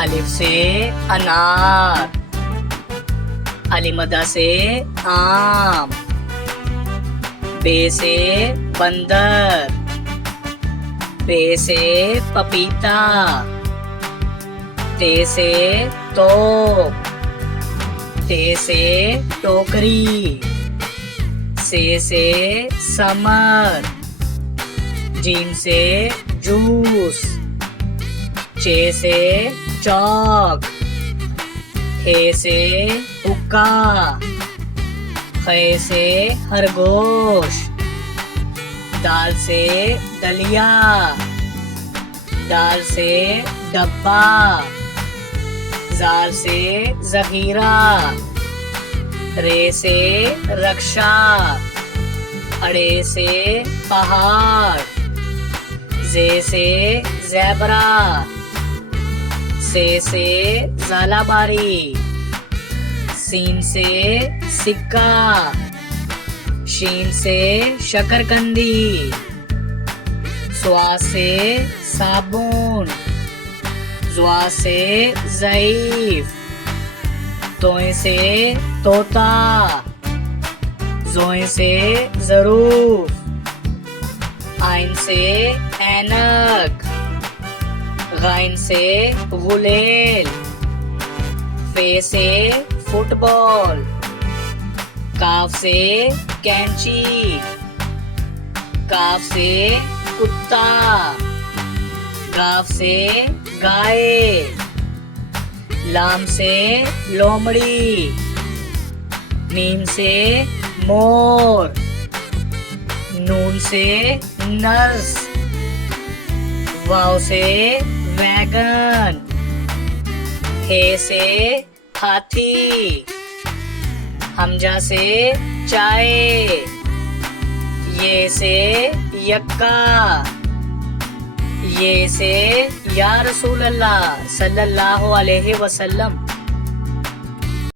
अलिफ से अनार, अलिमदा से आम, बे से बंदर, पे से पपीता, ते से तोप, ते से टोकरी, से समर, जीम से जूस, चे से चौक, हे से हुक्का, खे से खरगोश, दाल से दलिया, दाल से डब्बा, जाल से जहीरा, रे से रक्षा, अड़े से पहाड़, जे से ज़ेबरा, से ज़ालाबारी, सीन से सिक्का, शीन से शकरकंदी, स्वा से साबुन, ज़्वा से ज़ईफ, तोय से तोता, जोय से ज़रूफ, आइन से ऐनक, गाइन से गुलेल, फे से फुटबॉल, काफ से कैंची, काफ से कुत्ता, गाफ से गाय, लाम से लोमड़ी, मीम से मोर, नून से नर्स, वाव से वैगन, हे से हाथी, हमजा से चाय, ये से यक्का, ये से या रसूल अल्लाह सल्लल्लाहु अलैहि वसल्लम।